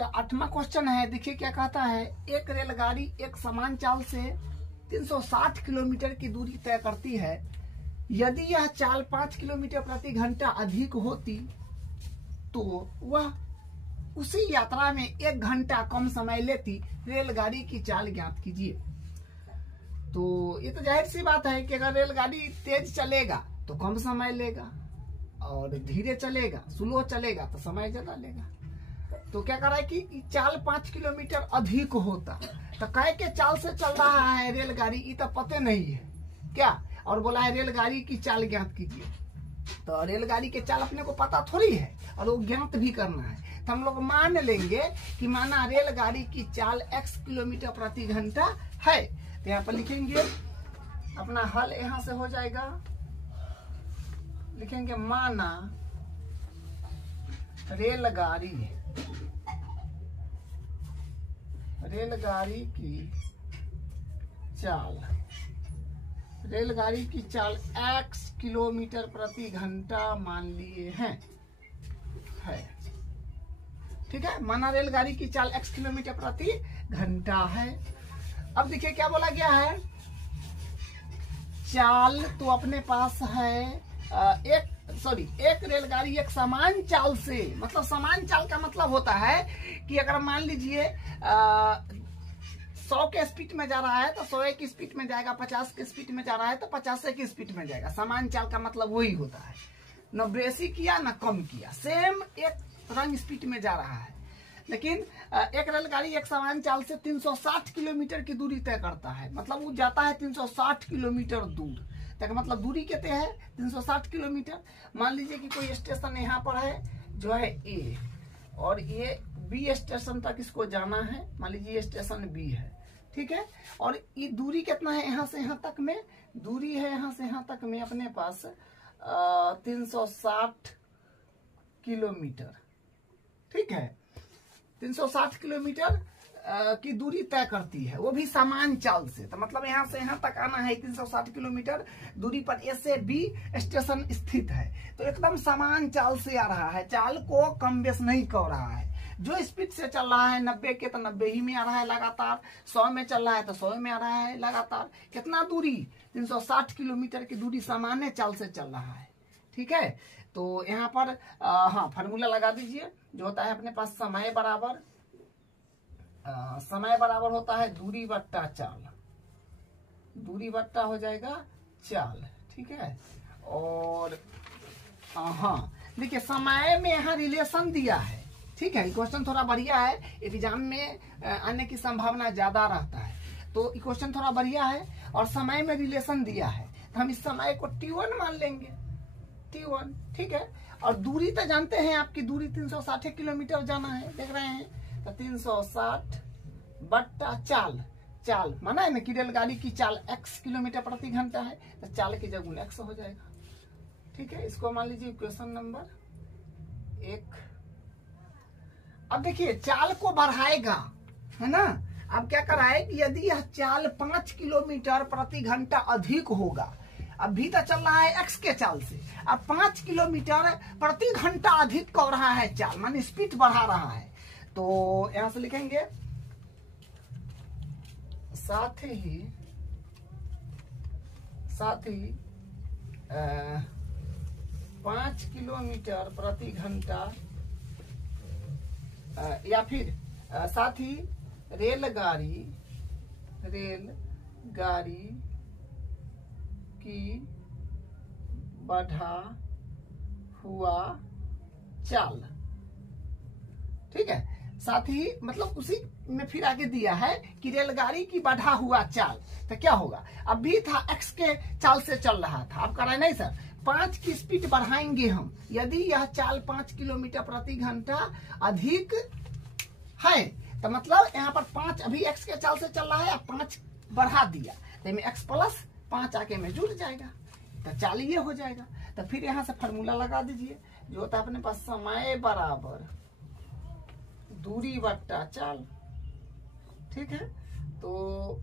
इसका 8वां क्वेश्चन है। देखिए क्या कहता है, एक रेलगाड़ी एक समान चाल से 360 किलोमीटर की दूरी तय करती है। यदि यह चाल 5 किलोमीटर प्रति घंटा अधिक होती तो वह उसी यात्रा में 1 घंटा कम समय लेती। रेलगाड़ी की चाल ज्ञात कीजिए। तो ये तो जाहिर सी बात है कि अगर रेलगाड़ी तेज चलेगा तो कम समय लेगा, और धीरे चलेगा, स्लो चलेगा तो समय ज्यादा लेगा। तो क्या कर रहा है कि चाल 5 किलोमीटर अधिक होता, तो कह के चाल से चल रहा है रेलगाड़ी, ये तो पते नहीं है क्या, और बोला है रेलगाड़ी की चाल ज्ञात कीजिए। तो रेलगाड़ी के चाल अपने को पता थोड़ी है, और वो ज्ञात भी करना है। तो हम लोग मान लेंगे कि माना रेलगाड़ी की चाल x किलोमीटर प्रति घंटा है। तो यहाँ पर लिखेंगे अपना हल, यहाँ से हो जाएगा, लिखेंगे माना रेलगाड़ी की चाल x किलोमीटर प्रति घंटा मान लिए हैं, है ठीक है। माना रेलगाड़ी की चाल x किलोमीटर प्रति घंटा है। अब देखिए क्या बोला गया है, चाल तो अपने पास है एक रेलगाड़ी एक समान चाल से, मतलब समान चाल का मतलब होता है कि अगर मान लीजिए 100 के स्पीड में जा रहा है तो 100 की स्पीड में जाएगा, 50 के स्पीड में जा रहा है तो 50 की स्पीड में जाएगा। समान चाल का मतलब वही होता है, न ब्रेसी किया न कम किया, सेम एक रंग स्पीड में जा रहा है। लेकिन एक रेलगाड़ी एक समान चाल से 360 किलोमीटर की दूरी तय करता है, मतलब वो जाता है 360 किलोमीटर दूर तक, मतलब दूरी कितने है 360 किलोमीटर। मान लीजिए कि कोई स्टेशन यहाँ पर है जो है ए, और ये बी स्टेशन तक इसको जाना है। मान लीजिए ये स्टेशन बी है, ठीक है, और ये दूरी कितना है, यहाँ से यहाँ तक में दूरी है, यहाँ से यहाँ तक में अपने पास 360 किलोमीटर, ठीक है। 360 किलोमीटर की दूरी तय करती है, वो भी समान चाल से। तो मतलब यहाँ से यहाँ तक आना है 360 किलोमीटर दूरी पर ए से बी स्टेशन स्थित है, तो एकदम समान चाल से आ रहा है, चाल को कम बेस नहीं कर रहा है। जो स्पीड से चल रहा है 90 के तो 90 ही में आ रहा है लगातार, 100 में चल रहा है तो 100 में आ रहा है लगातार। कितना दूरी 360 किलोमीटर की दूरी सामान्य चाल से चल रहा है, ठीक है। तो यहाँ पर हाँ फार्मूला लगा दीजिए, जो होता है अपने पास समय बराबर होता है दूरी बट्टा चाल, दूरी बट्टा हो जाएगा चाल, ठीक है। और हाँ देखिए समय में यहाँ रिलेशन दिया है, ठीक है। क्वेश्चन थोड़ा बढ़िया है, एग्जाम में आने की संभावना ज्यादा रहता है, तो क्वेश्चन थोड़ा बढ़िया है और समय में रिलेशन दिया है। तो हम इस समय को T1 मान लेंगे, T1, ठीक है। और दूरी तो जानते हैं आपकी, दूरी 360 किलोमीटर जाना है, देख रहे हैं। तो 360 बट्टा चाल माना है ना कि रेलगाड़ी की चाल x किलोमीटर प्रति घंटा है, तो चाल की जगह x हो जाएगा, ठीक है। इसको मान लीजिए क्वेश्चन नंबर 1। अब देखिए चाल को बढ़ाएगा, है ना। अब क्या कर रहा है कि यदि यह चाल 5 किलोमीटर प्रति घंटा अधिक होगा, अभी तो चल रहा है x के चाल से, अब 5 किलोमीटर प्रति घंटा अधिक कर रहा है चाल, माने स्पीड बढ़ा रहा है। तो यहां से लिखेंगे साथ ही 5 किलोमीटर प्रति घंटा या फिर साथ ही रेलगाड़ी की बढ़ा हुआ चाल, ठीक है। साथ ही मतलब उसी में फिर आगे दिया है कि रेलगाड़ी की बढ़ा हुआ चाल, तो क्या होगा, अभी था x के चाल से चल रहा था, अब कर रहे नहीं सर 5 की स्पीड बढ़ाएंगे हम, यदि यह चाल 5 किलोमीटर प्रति घंटा अधिक है, तो मतलब यहाँ पर 5 अभी x के चाल से चल रहा है, अब 5 बढ़ा दिया, तो x प्लस 5 आके में जुड़ जाएगा, तो चाल ये हो जाएगा। तो फिर यहाँ से फार्मूला लगा दीजिए, जो होता है अपने पास समय बराबर दूरी बट्टा चाल, ठीक है। तो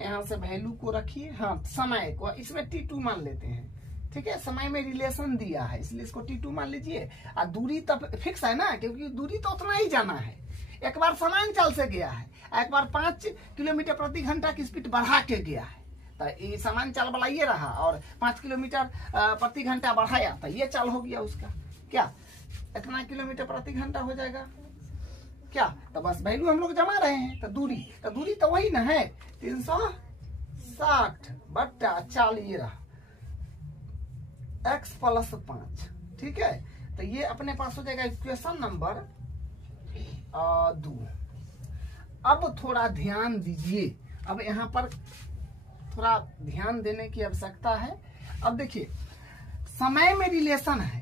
यहाँ से वैल्यू को रखिए, हाँ समय को इसमें T2 मान लेते हैं, ठीक है, समय में रिलेशन दिया है इसलिए इसको T2 मान लीजिए। और दूरी तब फिक्स है ना, क्योंकि दूरी तो उतना ही जाना है। एक बार समान चाल से गया है, एक बार 5 किलोमीटर प्रति घंटा की स्पीड बढ़ा के गया है, तो ये समान चाल वाला ये रहा, और 5 किलोमीटर प्रति घंटा बढ़ाया तो ये चाल हो गया उसका, क्या इतना किलोमीटर प्रति घंटा हो जाएगा क्या। तो बस वैल्यू हम लोग जमा रहे हैं। तो दूरी तो वही ना है, 360 बट्टा 40 ये रहा, x + 5। ठीक है, तो ये अपने पास हो जाएगा इक्वेशन नंबर 2। अब थोड़ा ध्यान दीजिए, अब यहाँ पर थोड़ा ध्यान देने की आवश्यकता है। अब देखिए समय में रिलेशन है,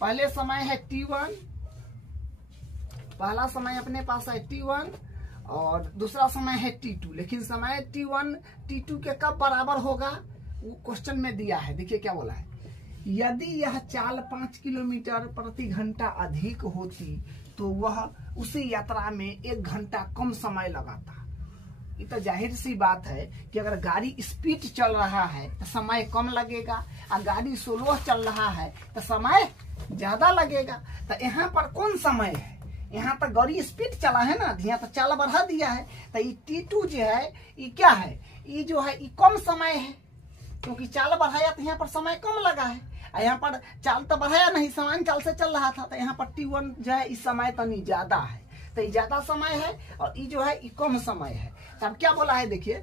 पहले समय है T1, पहला समय अपने पास है T1 और दूसरा समय है T2। लेकिन समय T1 T2 के कब बराबर होगा वो क्वेश्चन में दिया है। देखिए क्या बोला है, यदि यह चाल 5 किलोमीटर प्रति घंटा अधिक होती तो वह उसी यात्रा में 1 घंटा कम समय लगाता। ये तो जाहिर सी बात है कि अगर गाड़ी स्पीड चल रहा है तो समय कम लगेगा, और गाड़ी स्लो चल रहा है तो समय ज्यादा लगेगा। तो यहाँ पर कौन समय है, यहाँ तो गाड़ी स्पीड चला है ना, यहाँ तो चाल बढ़ा दिया है। तो ये T2 जो है ये क्या है, ये जो है ये कम समय है, क्योंकि चाल बढ़ाया तो यहाँ पर समय कम लगा है, और यहाँ पर चाल तो बढ़ाया नहीं, समान चाल से चल रहा था। तो यहाँ पर T1 जो है इस समय तनी ज्यादा है, तो ये ज्यादा समय है, और ये जो है ये कम समय है। तब क्या बोला है, देखिए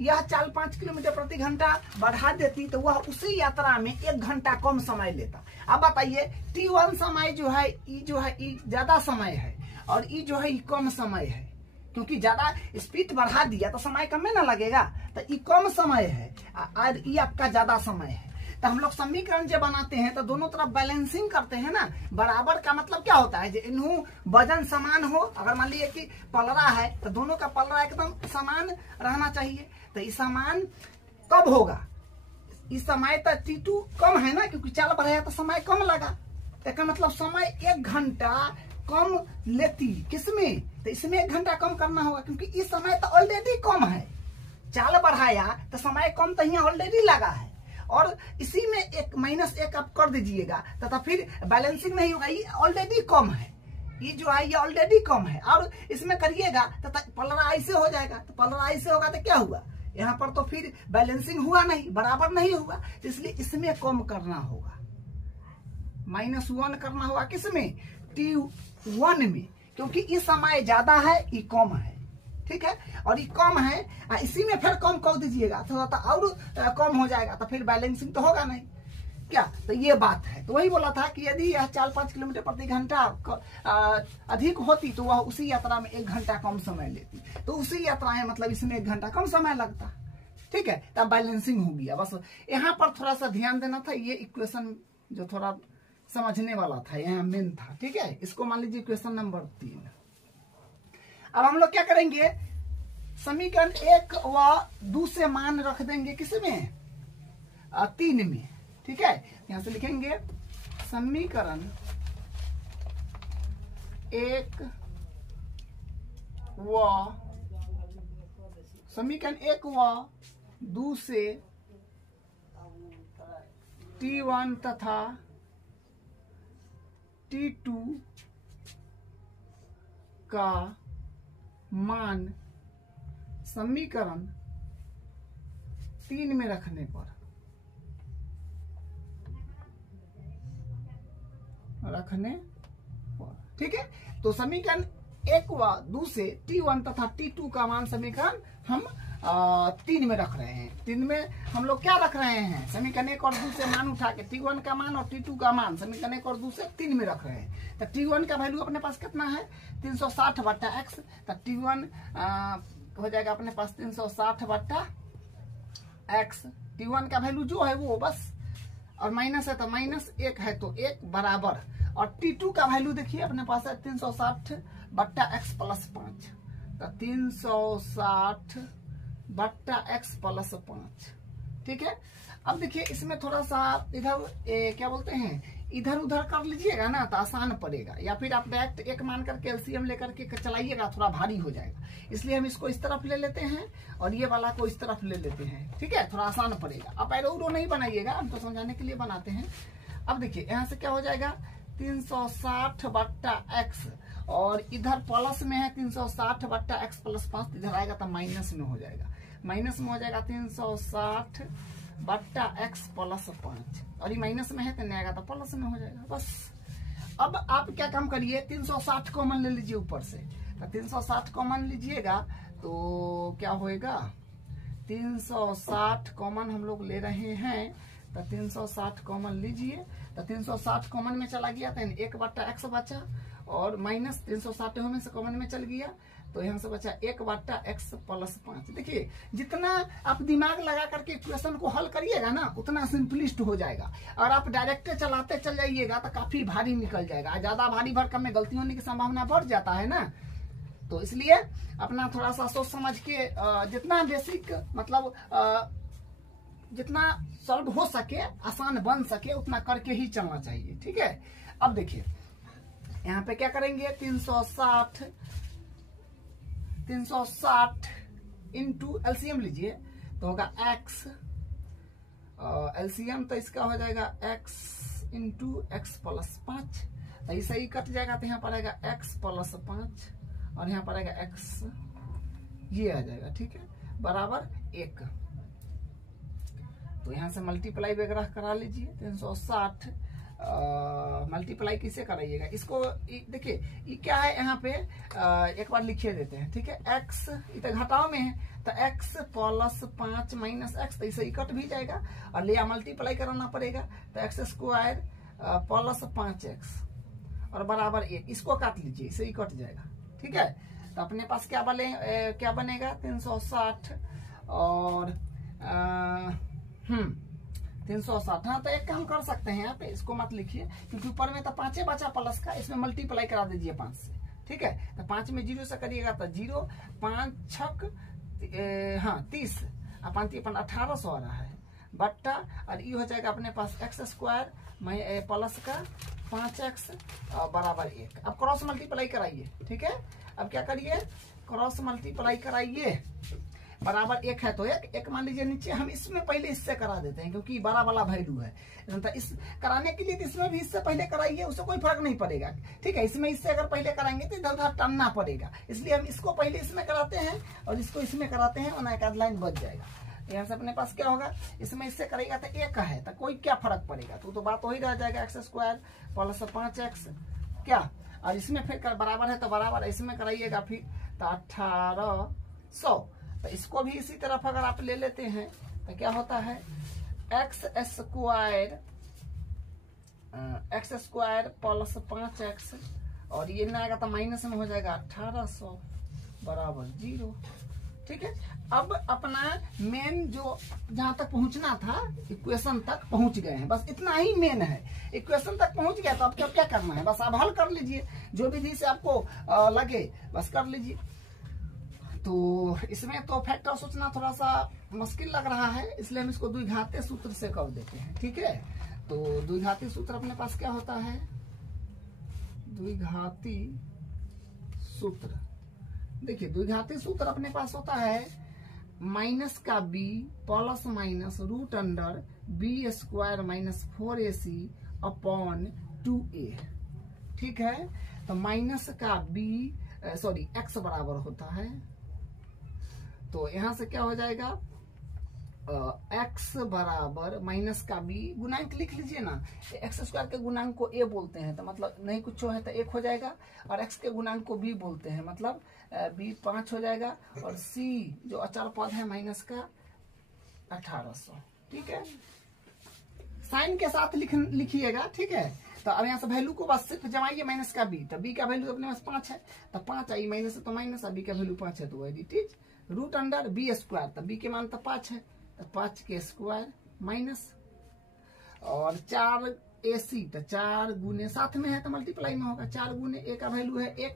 यह चाल 5 किलोमीटर प्रति घंटा बढ़ा देती तो वह उसी यात्रा में 1 घंटा कम समय लेता। अब बताइए T1 समय जो है ये ज्यादा समय है, और ये जो है ये कम समय है, क्योंकि ज्यादा स्पीड बढ़ा दिया तो समय कम में ना लगेगा। तो ये कम समय है और ये आपका ज्यादा समय है। तो हम लोग समीकरण जब बनाते हैं तो दोनों तरफ बैलेंसिंग करते हैं ना। बराबर का मतलब क्या होता है, इन्हों वजन समान हो। अगर मान लीजिए कि पलड़ा है तो दोनों का पलड़ा एकदम समान रहना चाहिए। तो इस समान कब होगा, इस समय तो T2 कम है ना, क्योंकि चाल बढ़ाया तो समय कम लगा। इसका मतलब समय 1 घंटा कम लेती, किसमें, तो इसमें 1 घंटा कम करना होगा, क्योंकि इस समय तो ऑलरेडी कम है। चाल बढ़ाया तो समय कम तो यहाँ ऑलरेडी लगा है, और इसी में एक -1 आप कर दीजिएगा तो फिर बैलेंसिंग नहीं होगा। ये ऑलरेडी कम है, ये जो है ये ऑलरेडी कम है, और इसमें करिएगा तो पलड़ा ऐसे हो जाएगा। तो पलड़ा ऐसे होगा तो क्या हुआ, यहाँ पर तो फिर बैलेंसिंग हुआ नहीं, बराबर नहीं हुआ। इसलिए इसमें कम करना होगा, -1 करना होगा, किसमें, T1 में, क्योंकि इस समय ज्यादा है ये कम है। ठीक है, और ये कम है, इसी में फिर कम कर दीजिएगा थोड़ा तो और कम हो जाएगा, तो फिर बैलेंसिंग तो होगा नहीं क्या। तो ये बात है। तो वही बोला था कि यदि यह चाल 5 किलोमीटर प्रति घंटा अधिक होती तो वह उसी यात्रा में 1 घंटा कम समय लेती। तो उसी यात्रा है मतलब इसमें 1 घंटा कम समय लगता। ठीक है, तब बैलेंसिंग हो गया। बस यहाँ पर थोड़ा सा ध्यान देना था, ये इक्वेशन जो थोड़ा समझने वाला था, यहाँ मेन था। ठीक है, इसको मान लीजिए इक्वेशन नंबर 3। अब हम लोग क्या करेंगे, समीकरण 1 व 2 से मान रख देंगे किसमें, 3 में। ठीक है, यहां से लिखेंगे समीकरण 1 व 2 से T1 तथा T2 का मान समीकरण 3 में रखने पर ठीक है। तो समीकरण 1 व 2 से T1 तथा T2 का मान समीकरण हम 3 में रख रहे हैं। 3 में हम लोग क्या रख रहे हैं, समीकरण 1 और 2 से मान उठा के T1 का मान और T2 का मान समीकरण 1 और 2 से 3 में रख रहे हैं। तो T1 का वैल्यू अपने पास कितना है, 360 बट्टा x। तो T1 हो जाएगा अपने पास 360 बट्टा x। T1 का वैल्यू जो है वो बस, और माइनस है तो -1 है तो 1 बराबर। और T2 का वैल्यू देखिए अपने पास है 360 बट्टा x + 5। तो 360 बट्टा x + 5। ठीक है, अब देखिए इसमें थोड़ा सा इधर क्या बोलते हैं, इधर उधर कर लीजिएगा ना तो आसान पड़ेगा, या फिर आप डायरेक्ट एक मान करके एलसीएम लेकर के चलाइएगा थोड़ा भारी हो जाएगा। इसलिए हम इसको इस तरफ ले लेते हैं और ये वाला को इस तरफ ले लेते हैं, ठीक है, थोड़ा आसान पड़ेगा। आप एरो उरो नहीं बनाइएगा, हम तो समझाने के लिए बनाते हैं। अब देखिए यहाँ से क्या हो जाएगा 360/x, और इधर प्लस में है 360/x प्लस 5, इधर आएगा तो माइनस में हो जाएगा। माइनस में हो जाएगा 360/x प्लस 5, और ये माइनस में है तो नहीं आएगा तो प्लस में हो जाएगा बस। अब आप क्या काम करिए 360 कॉमन ले लीजिए ऊपर से, तो 360 कॉमन लीजिएगा तो क्या होएगा 360 कॉमन हम लोग ले रहे हैं, तो 360 कॉमन लीजिए, तो 360 कॉमन में चला गया तो 1/x बचा, और माइनस 360 में से कॉमन में चल गया तो यहाँ से बचा 1/x प्लस 5। देखिए जितना आप दिमाग लगा करके इक्वेशन को हल करिएगा ना उतना सिंपलिस्ट हो जाएगा, और आप डायरेक्ट चलाते चल जाइएगा तो काफी भारी निकल जाएगा, ज्यादा भारी भरकम में गलती होने की संभावना बढ़ जाता है ना। तो इसलिए अपना थोड़ा सा सोच समझ के जितना बेसिक मतलब जितना सॉल्व हो सके, आसान बन सके उतना करके ही चलना चाहिए, ठीक है। अब देखिए यहाँ पे क्या करेंगे 360 इंटू एलसीएम लीजिए तो होगा x, एलसीएम तो इसका हो जाएगा x इंटू एक्स प्लस 5, तो ऐसे ही कट जाएगा तो यहाँ पर आएगा x प्लस 5 और यहाँ पर आएगा x, ये आ जाएगा, ठीक है, बराबर 1। तो यहाँ से मल्टीप्लाई वगैरह करा लीजिए 360 मल्टीप्लाई किसे कराइएगा इसको, देखिए ये क्या है यहाँ पे एक बार लिखिए देते हैं, ठीक है। x इधर घटाव में है तो x प्लस 5 माइनस x, तो इसे कट भी जाएगा और लिया मल्टीप्लाई कराना पड़ेगा, तो x स्क्वायर प्लस 5x और बराबर 1, इसको काट लीजिए, इसे ही कट जाएगा, ठीक है। तो अपने पास क्या बनेगा 360 और 360। हाँ तो एक काम कर सकते हैं यहाँ पे, इसको मत लिखिए क्योंकि ऊपर में तो 5 बचा प्लस का, इसमें मल्टीप्लाई करा दीजिए 5 से, ठीक है। तो 5 में 0 से करिएगा तो 0, 5 छक 30 और 5 1800 आ रहा है बट्टा, और ये हो जाएगा अपने पास x स्क्वायर प्लस का 5x और बराबर 1। अब क्रॉस मल्टीप्लाई कराइए, ठीक है। अब क्या करिए क्रॉस मल्टीप्लाई कराइए, बराबर 1 है तो 1 मान लीजिए नीचे, हम इसमें पहले इससे करा देते हैं क्योंकि बड़ा वाला वैल्यू है, तो इस कराने के लिए तो इसमें भी इससे पहले कराइए, उससे कोई फर्क नहीं पड़ेगा, ठीक है। इसमें इससे अगर पहले कराएंगे तो इधर उधर टनना पड़ेगा, इसलिए हम इसको पहले इसमें कराते हैं और इसको इसमें कराते हैं, वरना एक आध लाइन बच जाएगा। यहाँ से अपने पास क्या होगा, इसमें इससे करेगा तो 1 है तो कोई क्या फर्क पड़ेगा, तो बात वही रह जाएगा x स्क्वायर प्लस 5x क्या, और इसमें फिर बराबर है तो बराबर इसमें कराइएगा फिर तो 1800। तो इसको भी इसी तरफ अगर आप ले लेते हैं तो क्या होता है x स्क्वायर प्लस 5x और ये ना आएगा तो माइनस में हो जाएगा 1800 बराबर 0, ठीक है। अब अपना मेन जो जहां तक पहुंचना था इक्वेशन तक पहुंच गए हैं, बस इतना ही मेन है, इक्वेशन तक पहुंच गया तो अब क्या करना है, बस आप हल कर लीजिए, जो विधि से आपको लगे बस कर लीजिए। तो इसमें तो फैक्टर सोचना थोड़ा सा मुश्किल लग रहा है, इसलिए हम इसको द्विघातीय सूत्र से कर देते हैं, ठीक है। तो द्विघातीय सूत्र अपने पास क्या होता है, द्विघातीय सूत्र, देखिए द्विघातीय सूत्र अपने पास होता है माइनस का b plus minus root under b square minus 4ac upon 2a, ठीक है। तो माइनस का x बराबर होता है, तो यहां से क्या हो जाएगा x बराबर माइनस का b, गुणांक लिख लीजिए ना, x स्क्वायर के गुणांक को a बोलते हैं तो मतलब नहीं कुछ है तो 1 हो जाएगा, और x के गुणांक को b बोलते हैं मतलब b 5 हो जाएगा, और c जो अचर पद है माइनस का 1800, ठीक है। साइन के साथ लिखिएगा, ठीक है। तो अब यहाँ से वैल्यू को बस सिर्फ जमाइए माइनस का b, तो b का वैल्यू अपने पास 5 है तो 5 आई माइनस है तो माइनस, b का वैल्यू 5 है तो edit root under b square, तो b के मान तो 5 है तो 5 के स्क्वायर माइनस, और 4ac तो 4 गुने साथ में है तो मल्टीप्लाई में होगा, 4 गुने a का वैल्यू है 1,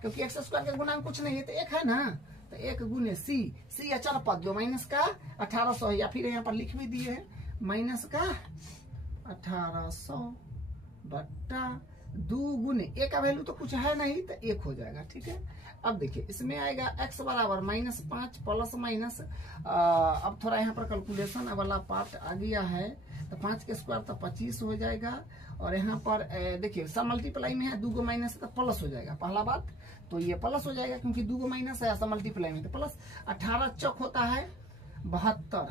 क्योंकि x स्क्वायर के गुणांक कुछ नहीं है तो 1 है ना, तो 1 गुने c अचर पद जो माइनस का 1800 है, या फिर यहाँ पर लिख भी दिए है माइनस का 1800 बट्टा 2 गुने ए का वैल्यू तो कुछ है नहीं तो 1 हो जाएगा। ठीक है, अब देखिए इसमें आएगा x बराबर -5 प्लस माइनस, अब थोड़ा यहाँ पर कैलकुलेशन वाला पार्ट आ गया है, तो 5 के स्क्वायर तो 25 हो जाएगा, और यहाँ पर देखिए सब मल्टीप्लाई में है, 2 माइनस तो प्लस हो जाएगा। पहला बात तो ये प्लस हो जाएगा क्योंकि 2 माइनस है, सब मल्टीप्लाई में तो प्लस। 18 चौक होता है 72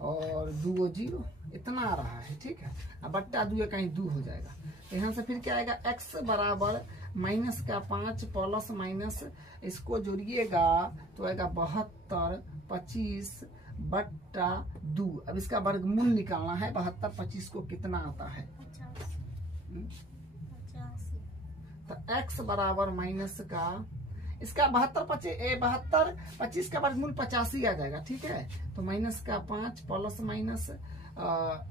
और 2 0 इतना आ रहा है। ठीक है, अब बट्टा 2 कहीं 2 हो जाएगा, तो यहाँ से फिर क्या आएगा x बराबर -5 प्लस माइनस, इसको जोड़िएगा तो आएगा 72 25 बट्टा 2। अब इसका वर्गमूल निकालना है, 72 25 को कितना आता है, 85। तो x बराबर माइनस का इसका 72 25 का वर्गमूल 85 आ जाएगा। ठीक है, तो माइनस का 5 प्लस माइनस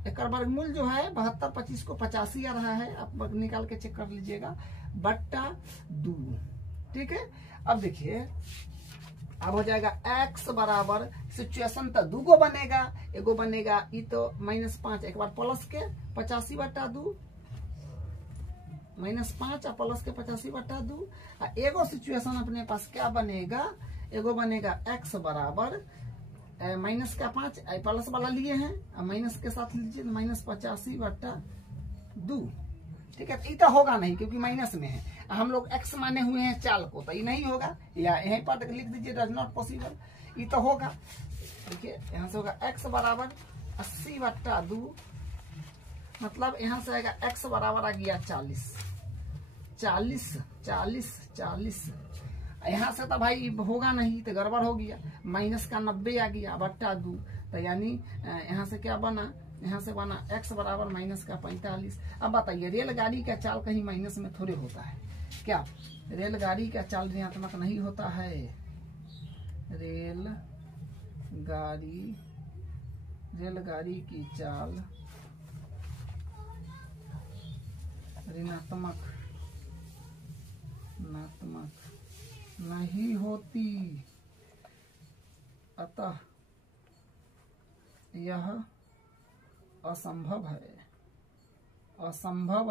एक वर्गमूल जो है 72 25 को 85 आ रहा है, आप वर्ग निकाल के चेक कर लीजिएगा, बट्टा 2। ठीक है, अब देखिए अब हो जाएगा x बराबर सिचुएशन तो 2 गो बनेगा, एगो बनेगा ई तो -5 एक बार प्लस के 85 बट्टा 2, -5 और प्लस के 85 बट्टा 2। एगो सिचुएशन अपने पास क्या बनेगा, एगो बनेगा x बराबर माइनस का 5 प्लस वाला लिए हैं, माइनस के साथ लीजिए -85 बट्टा 2। ठीक है, तो होगा नहीं क्योंकि माइनस में है, हम लोग x माने हुए हैं चाल को, तो ये नहीं होगा, या यहीं पर लिख दीजिए डज नॉट पॉसिबल, ये तो होगा। देखिए यहाँ से होगा x बराबर 80 बट्टा 2, मतलब यहाँ से आएगा x बराबर आ गया 40 40 40 40। यहाँ से तो भाई होगा नहीं, तो गड़बड़ हो गया, माइनस का 90 आ गया बट्टा 2, तो यानी यहाँ से क्या बना, यहाँ से बना x बराबर माइनस का 45। अब बताइए रेलगाड़ी का चाल कहीं माइनस में थोड़े होता है क्या, रेलगाड़ी का चाल ऋणात्मक नहीं होता है, रेलगाड़ी की चाल ऋणात्मक नहीं होती, अतः यह असंभव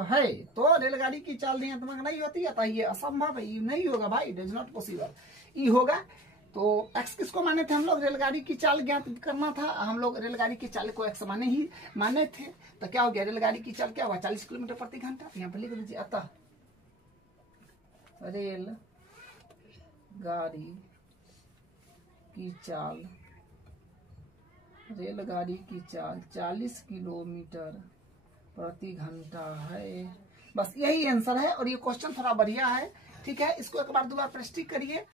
है। तो रेलगाड़ी की चाल ऋणात्मक नहीं होती, अतः ये असंभव है, ये नहीं होगा भाई, इट इज नॉट पॉसिबल, ये होगा। तो x किसको माने थे हम लोग, रेलगाड़ी की चाल ज्ञात करना था, हम लोग रेलगाड़ी की चाल को x माने थे, तो क्या हो गया, रेलगाड़ी की चाल क्या हुआ 40 किलोमीटर प्रति घंटा। यहाँ पर लिख दीजिए, अतः रेलगाड़ी की चाल 40 किलोमीटर प्रति घंटा है। बस यही आंसर है, और ये क्वेश्चन थोड़ा बढ़िया है। ठीक है, इसको एक बार 2 बार प्रैक्टिस करिए।